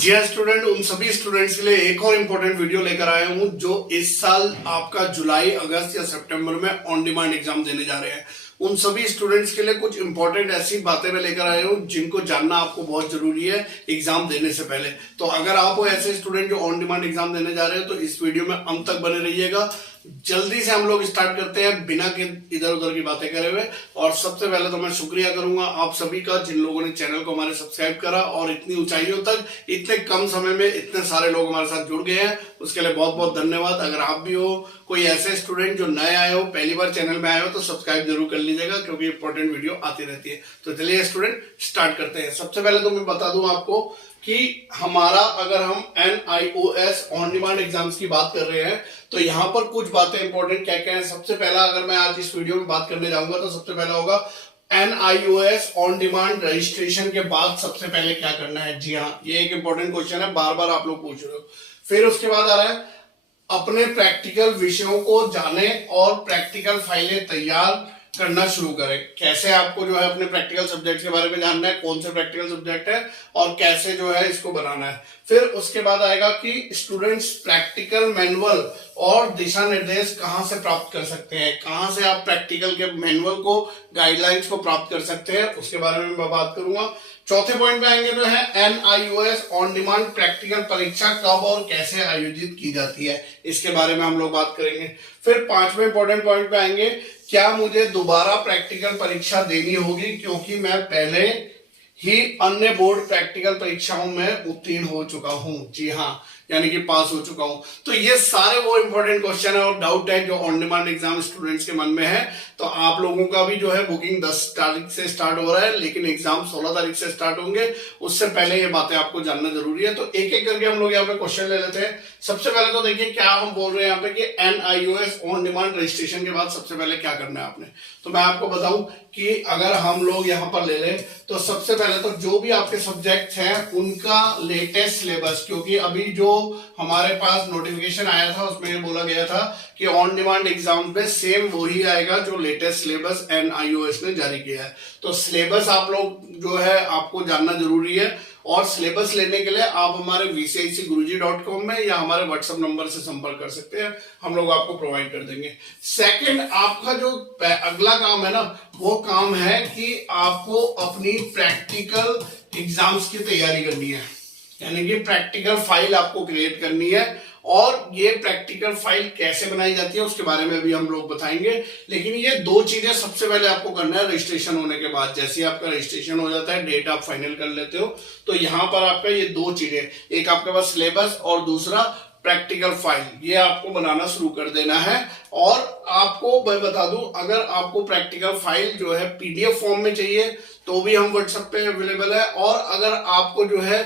जी हाँ स्टूडेंट, उन सभी स्टूडेंट्स के लिए एक और इम्पोर्टेंट वीडियो लेकर आया हूँ जो इस साल आपका जुलाई, अगस्त या सितंबर में ऑन डिमांड एग्जाम देने जा रहे हैं। उन सभी स्टूडेंट्स के लिए कुछ इंपॉर्टेंट ऐसी बातें मैं लेकर आया हूँ जिनको जानना आपको बहुत जरूरी है एग्जाम देने से पहले। तो अगर आप हो ऐसे स्टूडेंट जो ऑन डिमांड एग्जाम देने जा रहे हैं तो इस वीडियो में अंत तक बने रहिएगा। जल्दी से हम लोग स्टार्ट करते हैं बिना के इधर उधर की बातें करे हुए। और सबसे पहले तो मैं शुक्रिया करूंगा आप सभी का जिन लोगों ने चैनल को हमारे सब्सक्राइब करा और इतनी ऊंचाइयों तक इतने कम समय में इतने सारे लोग हमारे साथ जुड़ गए हैं, उसके लिए बहुत बहुत धन्यवाद। अगर आप भी हो कोई ऐसे स्टूडेंट जो नए आए हो, पहली बार चैनल में आए हो, तो सब्सक्राइब जरूर कर लीजिएगा क्योंकि इंपॉर्टेंट वीडियो आती रहती है। तो चलिए स्टूडेंट स्टार्ट करते हैं। सबसे पहले तो मैं बता दूं आपको कि हमारा अगर हम NIOS ऑन डिमांड एग्जाम्स की बात कर रहे हैं तो यहाँ पर कुछ बातें इंपॉर्टेंट क्या क्या है। सबसे पहला अगर मैं आज इस वीडियो में बात करने जाऊंगा तो सबसे पहला होगा NIOS ऑन डिमांड रजिस्ट्रेशन के बाद सबसे पहले क्या करना है। जी हाँ, ये एक इंपॉर्टेंट क्वेश्चन है, बार बार आप लोग पूछ रहे हो। फिर उसके बाद आ रहा है अपने प्रैक्टिकल विषयों को जाने और प्रैक्टिकल फाइलें तैयार करना शुरू करें। कैसे आपको जो है अपने प्रैक्टिकल सब्जेक्ट के बारे में जानना है, कौन से प्रैक्टिकल सब्जेक्ट है और कैसे जो है इसको बनाना है। फिर उसके बाद आएगा कि स्टूडेंट्स प्रैक्टिकल मैनुअल और दिशा निर्देश कहां से प्राप्त कर सकते हैं, कहां से आप प्रैक्टिकल के मैनुअल को, गाइडलाइंस को प्राप्त कर सकते हैं, उसके बारे में मैं बात करूंगा। चौथे पॉइंट पे आएंगे जो है NIOS ऑन डिमांड प्रैक्टिकल परीक्षा कब और कैसे आयोजित की जाती है, इसके बारे में हम लोग बात करेंगे। फिर पांचवें इंपॉर्टेंट पॉइंट पे आएंगे क्या मुझे दोबारा प्रैक्टिकल परीक्षा देनी होगी क्योंकि मैं पहले ही अन्य बोर्ड प्रैक्टिकल परीक्षाओं में उत्तीर्ण हो चुका हूं। जी हाँ, यानी कि पास हो चुका हूं। तो ये सारे वो इंपॉर्टेंट क्वेश्चन है और डाउट है जो ऑन डिमांड एग्जाम स्टूडेंट्स के मन में है। तो आप लोगों का भी जो है बुकिंग 10 तारीख से स्टार्ट हो रहा है, लेकिन एग्जाम 16 तारीख से स्टार्ट होंगे। उससे पहले ये बातें आपको जानना जरूरी है। तो एक एक करके हम लोग यहाँ पे क्वेश्चन ले लेते हैं। सबसे पहले तो देखिए क्या हम बोल रहे हैं यहाँ पे कि NIOS ऑन डिमांड रजिस्ट्रेशन के बाद सबसे पहले क्या करना है आपने। तो मैं आपको बताऊं कि अगर हम लोग यहाँ पर ले लें तो सबसे पहले तो जो भी आपके सब्जेक्ट हैं उनका लेटेस्ट सिलेबस, क्योंकि अभी जो हमारे पास नोटिफिकेशन आया था उसमें ये बोला गया था कि ऑन डिमांड एग्जाम पे सेम वही आएगा जो लेटेस्ट सिलेबस NIOS ने जारी किया है। तो सिलेबस आप लोग जो है आपको जानना जरूरी है और सिलेबस लेने के लिए आप हमारे vcicguruji.com में या हमारे व्हाट्सएप नंबर से संपर्क कर सकते हैं, हम लोग आपको प्रोवाइड कर देंगे। सेकंड, आपका जो अगला काम है ना, वो काम है कि आपको अपनी प्रैक्टिकल एग्जाम्स की तैयारी करनी है, यानी कि प्रैक्टिकल फाइल आपको क्रिएट करनी है। और ये प्रैक्टिकल फाइल कैसे बनाई जाती है उसके बारे में भी हम लोग बताएंगे। लेकिन ये दो चीजें सबसे पहले आपको करना है रजिस्ट्रेशन होने के बाद। जैसे आपका रजिस्ट्रेशन हो जाता है, डेट आप फाइनल कर लेते हो, तो यहाँ पर आपका ये दो चीजें, एक आपके पास सिलेबस और दूसरा प्रैक्टिकल फाइल, ये आपको बनाना शुरू कर देना है। और आपको मैं बता दूं, अगर आपको प्रैक्टिकल फाइल जो है PDF फॉर्म में चाहिए तो भी हम व्हाट्सएप पे अवेलेबल है। और अगर आपको जो है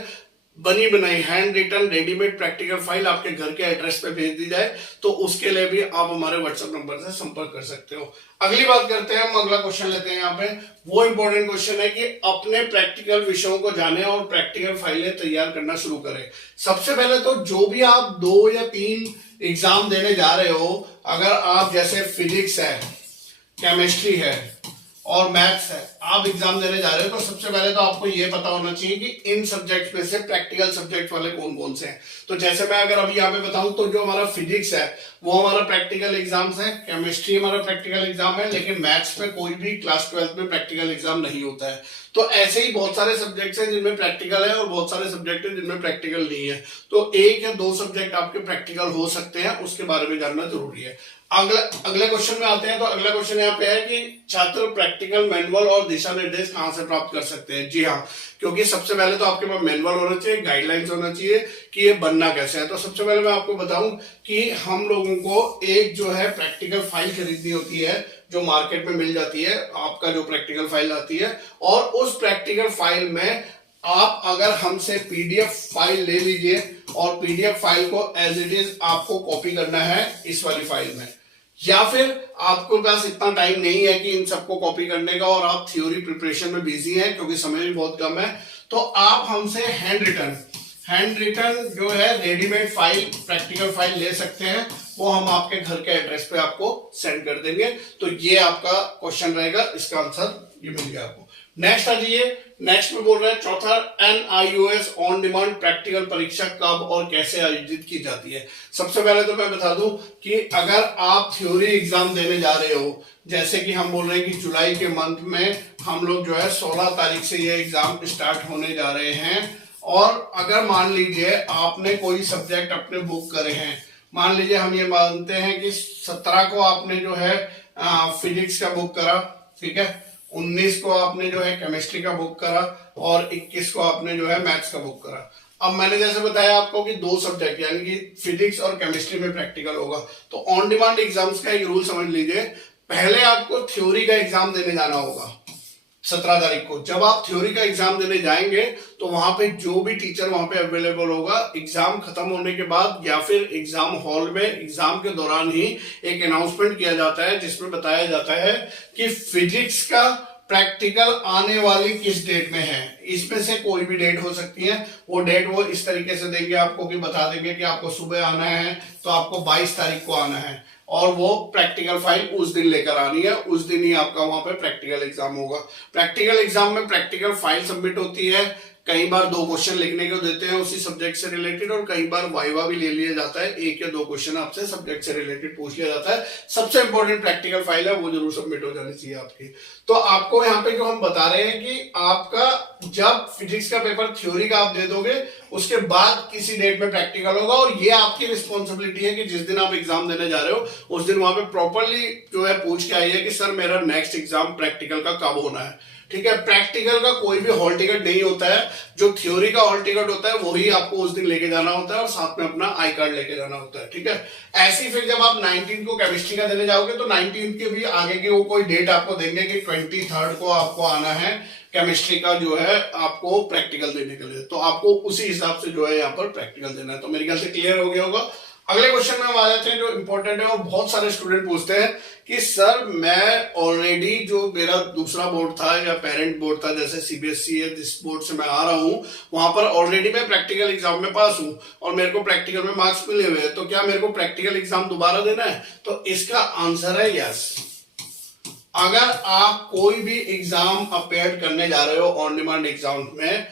बनी बनाई handwritten readymade practical file आपके घर के एड्रेस पे भेज दी जाए तो उसके लिए भी आप हमारे व्हाट्सएप नंबर से संपर्क कर सकते हो। अगली बात करते हैं, हम अगला क्वेश्चन लेते हैं। यहाँ पे वो इंपॉर्टेंट क्वेश्चन है कि अपने प्रैक्टिकल विषयों को जाने और प्रैक्टिकल फाइलें तैयार करना शुरू करें। सबसे पहले तो जो भी आप 2 या 3 एग्जाम देने जा रहे हो, अगर आप जैसे फिजिक्स है, केमिस्ट्री है और मैथ्स है, आप एग्जाम देने जा रहे हो, तो सबसे पहले तो आपको ये पता होना चाहिए कि इन सब्जेक्ट में से प्रैक्टिकल सब्जेक्ट वाले कौन कौन से हैं। तो जैसे मैं अगर अभी यहाँ पे बताऊं तो जो हमारा फिजिक्स है वो हमारा प्रैक्टिकल एग्जाम्स है, केमिस्ट्री हमारा प्रैक्टिकल एग्जाम है, लेकिन मैथ्स में कोई भी क्लास 12 में प्रैक्टिकल एग्जाम नहीं होता है। तो ऐसे ही बहुत सारे सब्जेक्ट्स हैं जिनमें प्रैक्टिकल है और बहुत सारे सब्जेक्ट हैं जिनमें प्रैक्टिकल नहीं है। तो 1 या 2 सब्जेक्ट आपके प्रैक्टिकल हो सकते हैं, उसके बारे में जानना जरूरी है। अगले क्वेश्चन में आते हैं। तो अगला क्वेश्चन यहाँ पे है कि छात्र प्रैक्टिकल मैनुअल और दिशा निर्देश कहां से प्राप्त कर सकते हैं। जी हाँ, क्योंकि सबसे पहले तो आपके पास मैनुअल होना चाहिए, गाइडलाइंस होना चाहिए कि ये बनना कैसे है। तो सबसे पहले मैं आपको बताऊं कि हम लोगों को एक जो है प्रैक्टिकल फाइल खरीदनी होती है जो मार्केट में मिल जाती है, आपका जो प्रैक्टिकल फाइल आती है। और उस प्रैक्टिकल फाइल में आप अगर हमसे PDF फाइल ले लीजिए और PDF फाइल को एज इट इज आपको कॉपी करना है इस वाली फाइल में, या फिर आपके पास इतना टाइम नहीं है कि इन सबको कॉपी करने का और आप थ्योरी प्रिपरेशन में बिजी हैं क्योंकि समय भी बहुत कम है, तो आप हमसे हैंड रिटन जो है रेडीमेड फाइल, प्रैक्टिकल फाइल ले सकते हैं। वो हम आपके घर के एड्रेस पे आपको सेंड कर देंगे। तो ये आपका क्वेश्चन रहेगा, इसका आंसर ये मिल गया आपको। नेक्स्ट आ जाइए। नेक्स्ट में बोल रहे हैं चौथा, NIOS ऑन डिमांड प्रैक्टिकल परीक्षा कब और कैसे आयोजित की जाती है। सबसे पहले तो मैं बता दूं कि अगर आप थ्योरी एग्जाम देने जा रहे हो, जैसे कि हम बोल रहे हैं कि जुलाई के मंथ में हम लोग जो है 16 तारीख से ये एग्जाम स्टार्ट होने जा रहे हैं, और अगर मान लीजिए आपने कोई सब्जेक्ट अपने बुक करे हैं, मान लीजिए हम ये मानते हैं कि 17 को आपने जो है फिजिक्स का बुक करा, ठीक है, 19 को आपने जो है केमिस्ट्री का बुक करा, और 21 को आपने जो है मैथ्स का बुक करा। अब मैंने जैसे बताया आपको कि 2 सब्जेक्ट यानी कि फिजिक्स और केमिस्ट्री में प्रैक्टिकल होगा, तो ऑन डिमांड एग्जाम्स का एक रूल समझ लीजिए। पहले आपको थ्योरी का एग्जाम देने जाना होगा 17 तारीख को। जब आप थ्योरी का एग्जाम देने जाएंगे तो वहां पे जो भी टीचर वहां पे अवेलेबल होगा, एग्जाम खत्म होने के बाद या फिर एग्जाम हॉल में एग्जाम के दौरान ही एक अनाउंसमेंट किया जाता है, जिसमें बताया जाता है कि फिजिक्स का प्रैक्टिकल आने वाली किस डेट में है। इसमें से कोई भी डेट हो सकती है। वो डेट वो इस तरीके से देंगे आपको कि बता देंगे कि आपको सुबह आना है तो आपको 22 तारीख को आना है, और वो प्रैक्टिकल फाइल उस दिन लेकर आनी है, उस दिन ही आपका वहां पे प्रैक्टिकल एग्जाम होगा। प्रैक्टिकल एग्जाम में प्रैक्टिकल फाइल सबमिट होती है, कई बार 2 क्वेश्चन लिखने को देते हैं उसी सब्जेक्ट से रिलेटेड, और कई बार वाइवा भी ले लिया जाता है, 1 या 2 क्वेश्चन आपसे सब्जेक्ट से रिलेटेड पूछ लिया जाता है। सबसे इंपॉर्टेंट प्रैक्टिकल फाइल है, वो जरूर सबमिट हो जानी चाहिए आपकी। तो आपको यहाँ पे जो हम बता रहे हैं कि आपका जब फिजिक्स का पेपर थ्योरी का आप दे दोगे, उसके बाद किसी डेट में प्रैक्टिकल होगा, और ये आपकी रिस्पॉन्सिबिलिटी है कि जिस दिन आप एग्जाम देने जा रहे हो उस दिन वहां पे प्रॉपरली जो है पूछ के आइए कि सर मेरा नेक्स्ट एग्जाम प्रैक्टिकल का कब होना है। ठीक है, प्रैक्टिकल का कोई भी हॉल टिकट नहीं होता है, जो थ्योरी का हॉल टिकट होता है वही आपको उस दिन लेके जाना होता है, और साथ में अपना आई कार्ड लेके जाना होता है। ठीक है, ऐसी फिर जब आप 19 को केमिस्ट्री का देने जाओगे तो 19 के भी आगे की वो कोई डेट आपको देंगे कि 23 को आपको आना है केमिस्ट्री का जो है आपको प्रैक्टिकल देने के लिए, तो आपको उसी हिसाब से जो है यहाँ पर प्रैक्टिकल देना है। तो मेरे ख्याल से क्लियर हो गया होगा। अगले क्वेश्चन में हम आ जाते हैं जो इंपॉर्टेंट है, और बहुत सारे स्टूडेंट पूछते हैं कि सर मैं ऑलरेडी जो मेरा दूसरा बोर्ड था या पेरेंट बोर्ड था, जैसे CBSE है जिस बोर्ड से मैं आ रहा हूं, वहां पर ऑलरेडी मैं प्रैक्टिकल एग्जाम में पास हूं और मेरे को प्रैक्टिकल में मार्क्स मिले हुए हैं, तो क्या मेरे को प्रैक्टिकल एग्जाम दोबारा देना है? तो इसका आंसर है यस। अगर आप कोई भी एग्जाम अपेयर करने जा रहे हो ऑन डिमांड एग्जाम में,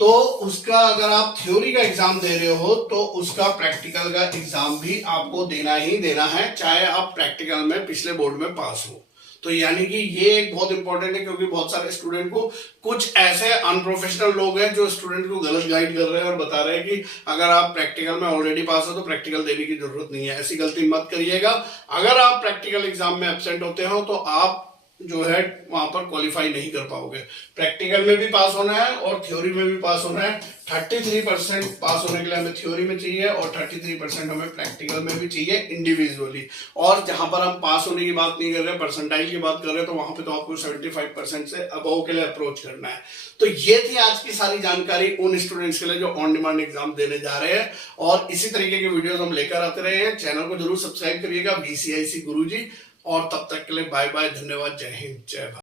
तो उसका अगर आप थ्योरी का एग्जाम दे रहे हो तो उसका प्रैक्टिकल का एग्जाम भी आपको देना ही देना है, चाहे आप प्रैक्टिकल में पिछले बोर्ड में पास हो। तो यानी कि ये एक बहुत इंपॉर्टेंट है, क्योंकि बहुत सारे स्टूडेंट को, कुछ ऐसे अनप्रोफेशनल लोग हैं जो स्टूडेंट को गलत गाइड कर रहे हैं और बता रहे हैं कि अगर आप प्रैक्टिकल में ऑलरेडी पास हो तो प्रैक्टिकल देने की जरूरत नहीं है। ऐसी गलती मत करिएगा। अगर आप प्रैक्टिकल एग्जाम में एब्सेंट होते हो तो आप जो है वहां पर क्वालिफाई नहीं कर पाओगे। प्रैक्टिकल में भी पास होना है और थ्योरी में भी पास होना है। 33% पास होने के लिए हमें थ्योरी में चाहिए और 33% हमें प्रैक्टिकल में भी चाहिए इंडिविजुअली। और जहां पर हम पास होने की बात नहीं कर रहे, परसेंटाइल की बात कर रहे हैं, तो वहां पे तो आपको 75% से अबव के लिए अप्रोच करना है। तो ये थी आज की सारी जानकारी उन स्टूडेंट्स के लिए जो ऑन डिमांड एग्जाम देने जा रहे हैं, और इसी तरीके की वीडियोस हम लेकर आते रहे हैं। चैनल को जरूर सब्सक्राइब करिएगा VCIC गुरुजी, और तब तक के लिए बाय बाय, धन्यवाद, जय हिंद, जय भारत।